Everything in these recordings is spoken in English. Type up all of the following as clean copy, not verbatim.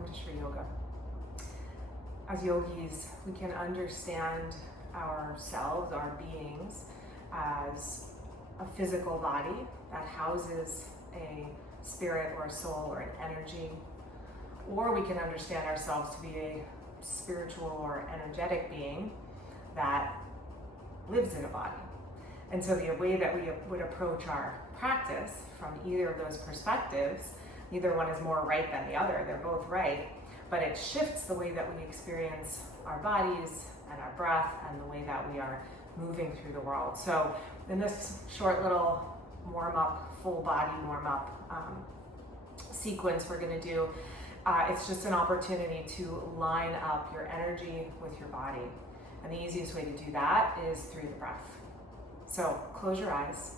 welcome to Shree Yoga. As yogis, we can understand ourselves, our beings, as a physical body that houses a spirit or a soul or an energy, or we can understand ourselves to be a spiritual or energetic being that lives in a body. And so the way that we would approach our practice from either of those perspectives, neither one is more right than the other, they're both right, but it shifts the way that we experience our bodies and our breath and the way that we are moving through the world. So in this short little warm-up, full body warm-up sequence we're going to do, it's just an opportunity to line up your energy with your body. And the easiest way to do that is through the breath. So close your eyes.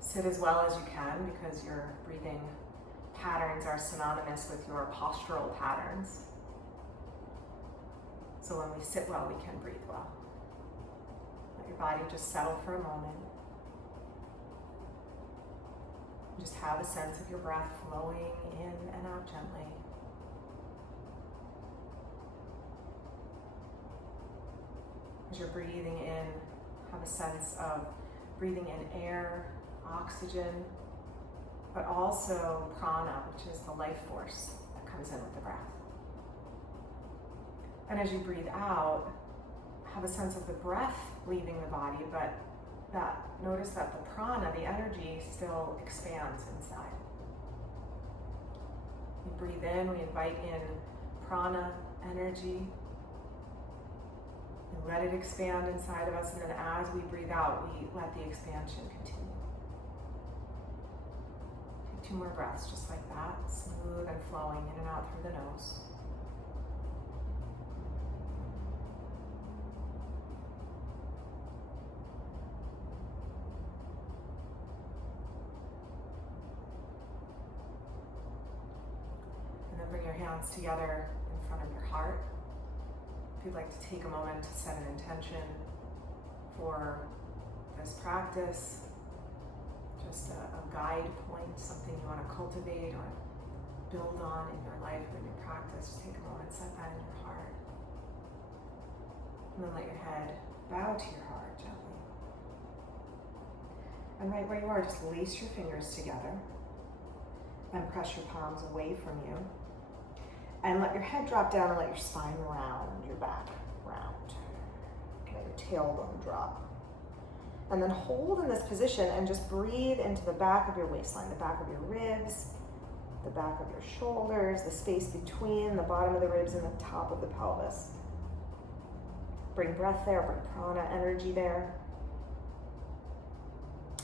Sit as well as you can because your breathing patterns are synonymous with your postural patterns. So when we sit well, we can breathe well. Let your body just settle for a moment. Just have a sense of your breath flowing in and out gently. As you're breathing in, have a sense of breathing in air, oxygen, but also prana, which is the life force that comes in with the breath. And as you breathe out, have a sense of the breath leaving the body, but notice that the prana, the energy, still expands inside. We breathe in, we invite in prana, energy, and let it expand inside of us, and then as we breathe out, we let the expansion continue. Take 2 more breaths just like that, smooth and flowing in and out through the nose. And then bring your hands together in front of your heart. If you'd like to take a moment to set an intention for this practice, just a guide point, something you want to cultivate or build on in your life or in your practice, just take a moment, set that in your heart. And then let your head bow to your heart gently. And right where you are, just lace your fingers together and press your palms away from you. And let your head drop down and let your spine round, your back round. Okay, your tailbone drop. And then hold in this position and just breathe into the back of your waistline, the back of your ribs, the back of your shoulders, the space between the bottom of the ribs and the top of the pelvis. Bring breath there, bring prana energy there.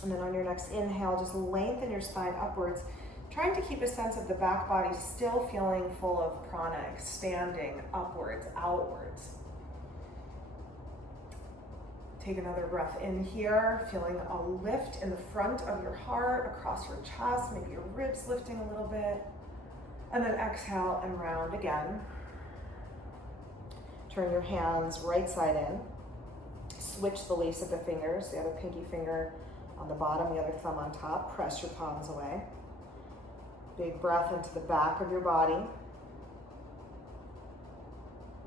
And then on your next inhale, just lengthen your spine upwards, trying to keep a sense of the back body still feeling full of prana, expanding upwards, outwards. Take another breath in here, feeling a lift in the front of your heart, across your chest, maybe your ribs lifting a little bit. And then exhale and round again. Turn your hands right side in. Switch the lace of the fingers, the other pinky finger on the bottom, the other thumb on top. Press your palms away. Big breath into the back of your body.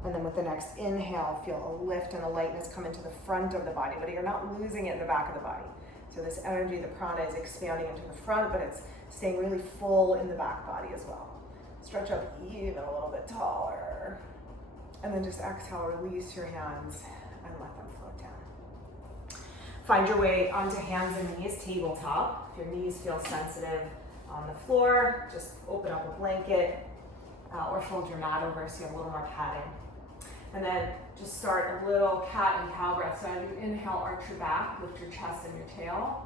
And then with the next inhale, feel a lift and a lightness come into the front of the body, but you're not losing it in the back of the body. So this energy, the prana, is expanding into the front, but it's staying really full in the back body as well. Stretch up even a little bit taller. And then just exhale, release your hands and let them float down. Find your way onto hands and knees, tabletop. If your knees feel sensitive on the floor, just open up a blanket or fold your mat over so you have a little more padding. And then just start a little cat and cow breath. So as you inhale, arch your back, lift your chest and your tail.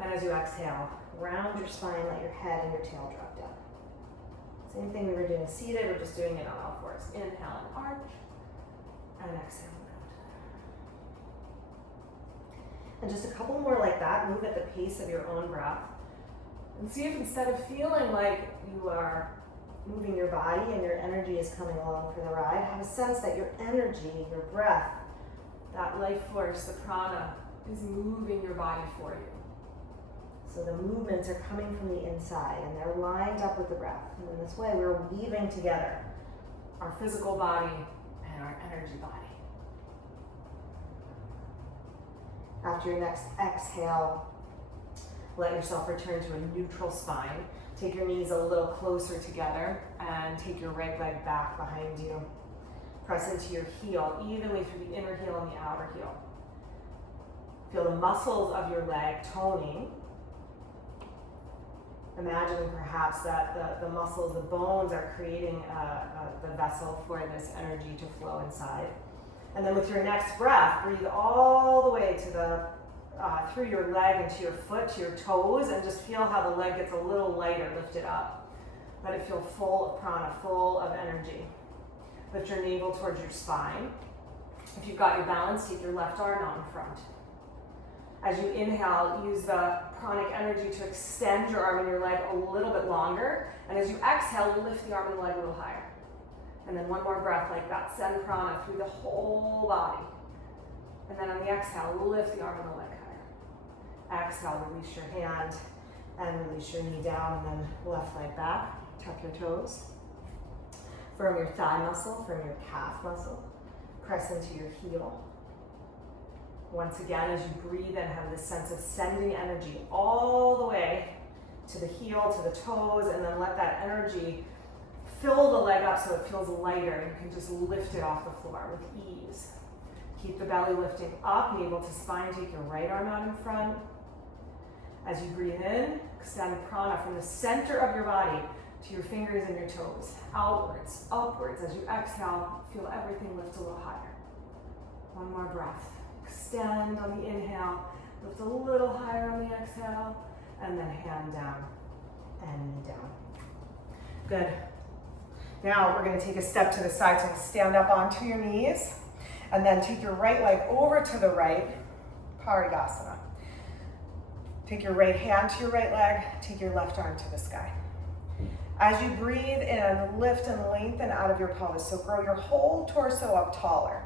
And as you exhale, round your spine, let your head and your tail drop down. Same thing we were doing seated, we're just doing it on all fours. Inhale and arch, and exhale and round. And just a couple more like that. Move at the pace of your own breath. And see if instead of feeling like you are moving your body and your energy is coming along for the ride, have a sense that your energy, your breath, that life force, the prana, is moving your body for you. So the movements are coming from the inside and they're lined up with the breath. And in this way, we're weaving together our physical body and our energy body. After your next exhale, let yourself return to a neutral spine. Take your knees a little closer together and take your right leg back behind you. Press into your heel evenly through the inner heel and the outer heel. Feel the muscles of your leg toning. Imagine perhaps that the muscles, the bones are creating the vessel for this energy to flow inside. And then with your next breath, breathe all the way to the through your leg and to your foot, to your toes, and just feel how the leg gets a little lighter, lift it up. Let it feel full of prana, full of energy. Lift your navel towards your spine. If you've got your balance, take your left arm out in front. As you inhale, use the pranic energy to extend your arm and your leg a little bit longer. And as you exhale, lift the arm and the leg a little higher. And then one more breath like that. Send prana through the whole body. And then on the exhale, lift the arm and the leg higher. Exhale, release your hand and release your knee down, and then left leg back. Tuck your toes. Firm your thigh muscle, firm your calf muscle. Press into your heel. Once again, as you breathe in, have this sense of sending energy all the way to the heel, to the toes, and then let that energy fill the leg up so it feels lighter. You can just lift it off the floor with ease. Keep the belly lifting up, navel to spine. Take your right arm out in front. As you breathe in, extend prana from the center of your body to your fingers and your toes. Outwards, upwards. As you exhale, feel everything lift a little higher. One more breath. Extend on the inhale, lift a little higher on the exhale, and then hand down and knee down. Good. Now we're going to take a step to the side, so stand up onto your knees, and then take your right leg over to the right, Parigasana. Take your right hand to your right leg, take your left arm to the sky. As you breathe in, lift and lengthen out of your pelvis, so grow your whole torso up taller.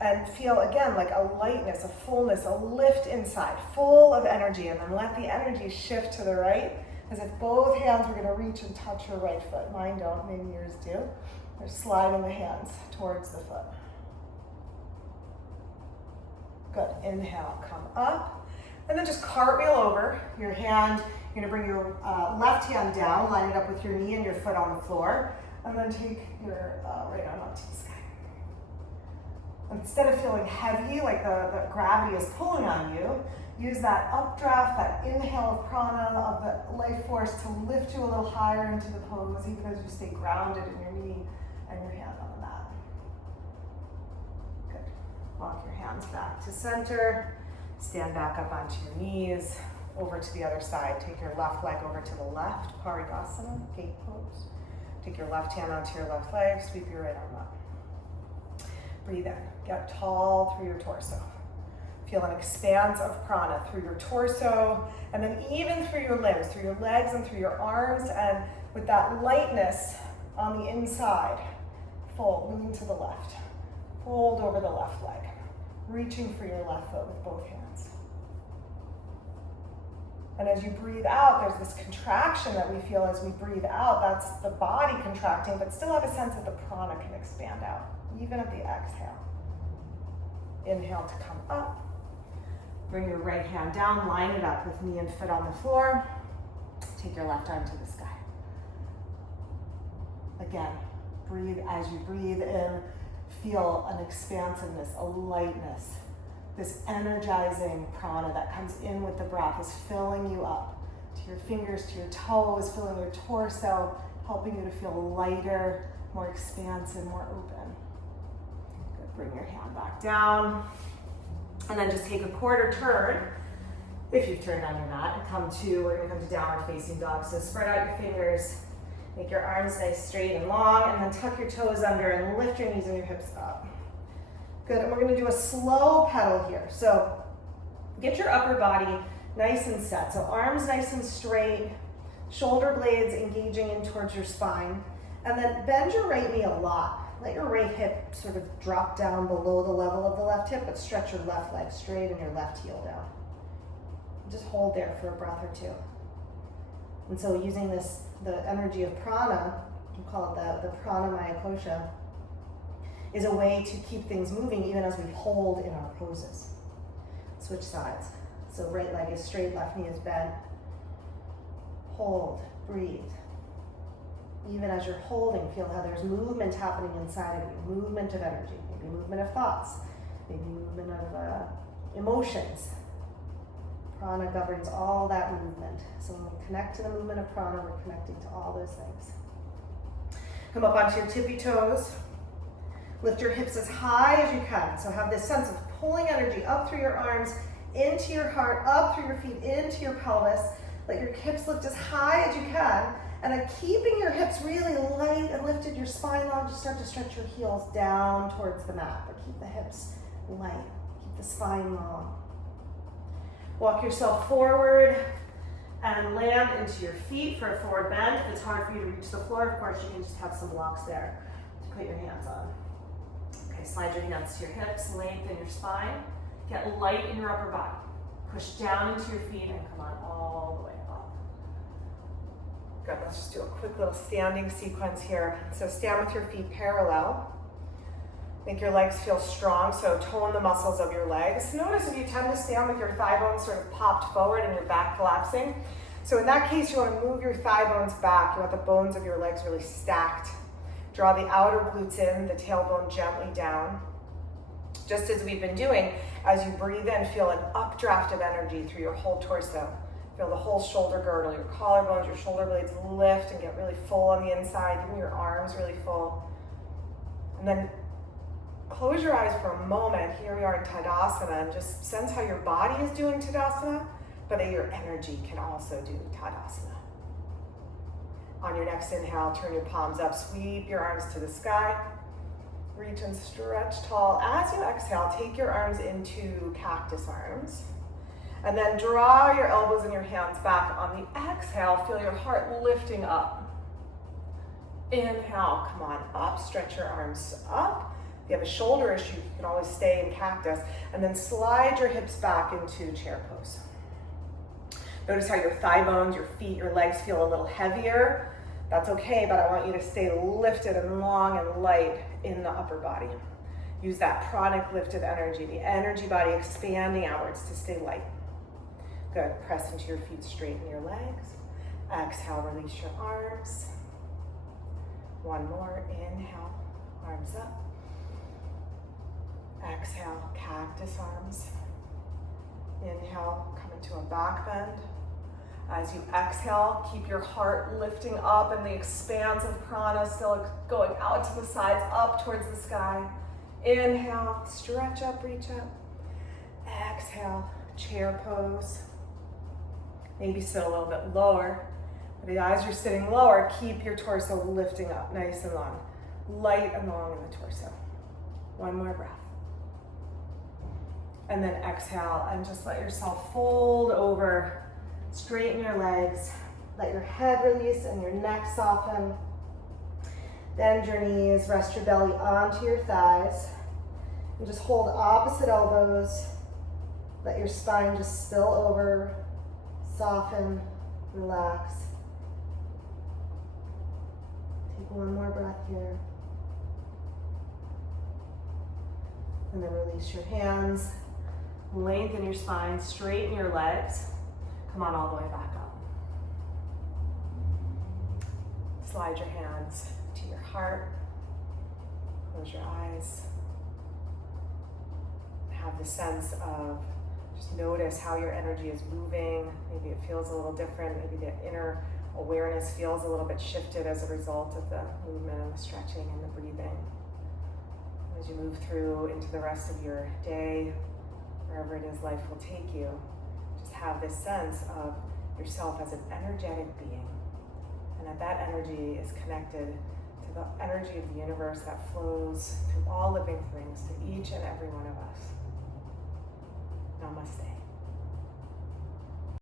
And feel again like a lightness, a fullness, a lift inside, full of energy. And then let the energy shift to the right, as if both hands were going to reach and touch your right foot. Mine don't, maybe yours do. They're sliding the hands towards the foot. Good. Inhale, come up. And then just cartwheel over your hand. You're going to bring your left hand down, line it up with your knee and your foot on the floor. And then take your right arm up to the sky. Instead of feeling heavy, like the gravity is pulling on you, use that updraft, that inhale of prana, of the life force to lift you a little higher into the pose, even as you stay grounded in your knee and your hand on the mat. Good. Walk your hands back to center. Stand back up onto your knees, over to the other side. Take your left leg over to the left, Parigasana, gate pose. Take your left hand onto your left leg, sweep your right arm up. Breathe in, get tall through your torso. Feel an expanse of prana through your torso, and then even through your limbs, through your legs and through your arms, and with that lightness on the inside, fold, lean to the left. Fold over the left leg, reaching for your left foot with both hands. And as you breathe out, there's this contraction that we feel as we breathe out. That's the body contracting, but still have a sense that the prana can expand out, even at the exhale. Inhale to come up. Bring your right hand down, line it up with knee and foot on the floor. Take your left arm to the sky. Again, breathe as you breathe in. Feel an expansiveness, a lightness. This energizing prana that comes in with the breath is filling you up to your fingers, to your toes, filling your torso, helping you to feel lighter, more expansive, more open. Good. Bring your hand back down. And then just take a quarter turn, if you've turned on your mat, and we're going to come to downward facing dog. So spread out your fingers, make your arms nice, straight and long, and then tuck your toes under and lift your knees and your hips up. Good, and we're going to do a slow pedal here. So get your upper body nice and set. So arms nice and straight, shoulder blades engaging in towards your spine, and then bend your right knee a lot. Let your right hip sort of drop down below the level of the left hip, but stretch your left leg straight and your left heel down. Just hold there for a breath or two. And so using the energy of prana, we call it the pranamayakosha, is a way to keep things moving even as we hold in our poses. Switch sides. So right leg is straight, left knee is bent. Hold, breathe. Even as you're holding, feel how there's movement happening inside of you, movement of energy, maybe movement of thoughts, maybe movement of emotions. Prana governs all that movement. So when we connect to the movement of prana, we're connecting to all those things. Come up onto your tippy toes. Lift your hips as high as you can. So have this sense of pulling energy up through your arms, into your heart, up through your feet, into your pelvis. Let your hips lift as high as you can. And then keeping your hips really light and lifted, your spine long, just start to stretch your heels down towards the mat. But keep the hips light, keep the spine long. Walk yourself forward and land into your feet for a forward bend. If it's hard for you to reach the floor, of course, you can just have some blocks there to put your hands on. Okay, slide your hands to your hips, lengthen your spine. Get light in your upper body. Push down into your feet and come on all the way up. Good, let's just do a quick little standing sequence here. So stand with your feet parallel. Make your legs feel strong, so tone the muscles of your legs. Notice if you tend to stand with your thigh bones sort of popped forward and your back collapsing. So in that case, you want to move your thigh bones back. You want the bones of your legs really stacked. Draw the outer glutes in, the tailbone gently down. Just as we've been doing, as you breathe in, feel an updraft of energy through your whole torso. Feel the whole shoulder girdle, your collarbones, your shoulder blades lift and get really full on the inside, even your arms really full. And then close your eyes for a moment. Here we are in Tadasana, and just sense how your body is doing Tadasana, but that your energy can also do Tadasana. On your next inhale, turn your palms up, sweep your arms to the sky. Reach and stretch tall. As you exhale, take your arms into cactus arms. And then draw your elbows and your hands back. On the exhale, feel your heart lifting up. Inhale, come on up, stretch your arms up. If you have a shoulder issue, you can always stay in cactus. And then slide your hips back into chair pose. Notice how your thigh bones, your feet, your legs feel a little heavier. That's okay, but I want you to stay lifted and long and light in the upper body. Use that pranic lifted energy, the energy body expanding outwards to stay light. Good, press into your feet, straighten your legs. Exhale, release your arms. One more, inhale, arms up. Exhale, cactus arms. Inhale, come into a back bend. As you exhale, keep your heart lifting up and the expanse of prana still going out to the sides, up towards the sky. Inhale, stretch up, reach up. Exhale, chair pose. Maybe sit a little bit lower. But as you're sitting lower, keep your torso lifting up, nice and long. Light and long in the torso. One more breath. And then exhale and just let yourself fold over. Straighten your legs, let your head release and your neck soften. Bend your knees, rest your belly onto your thighs. And just hold opposite elbows. Let your spine just spill over, soften, relax. Take one more breath here. And then release your hands. Lengthen your spine, straighten your legs. Come on all the way back up. Slide your hands to your heart. Close your eyes. Have the sense of just notice how your energy is moving. Maybe it feels a little different. Maybe the inner awareness feels a little bit shifted as a result of the movement and the stretching and the breathing. As you move through into the rest of your day, wherever it is life will take you, have this sense of yourself as an energetic being, and that energy is connected to the energy of the universe that flows through all living things, to each and every one of us. Namaste.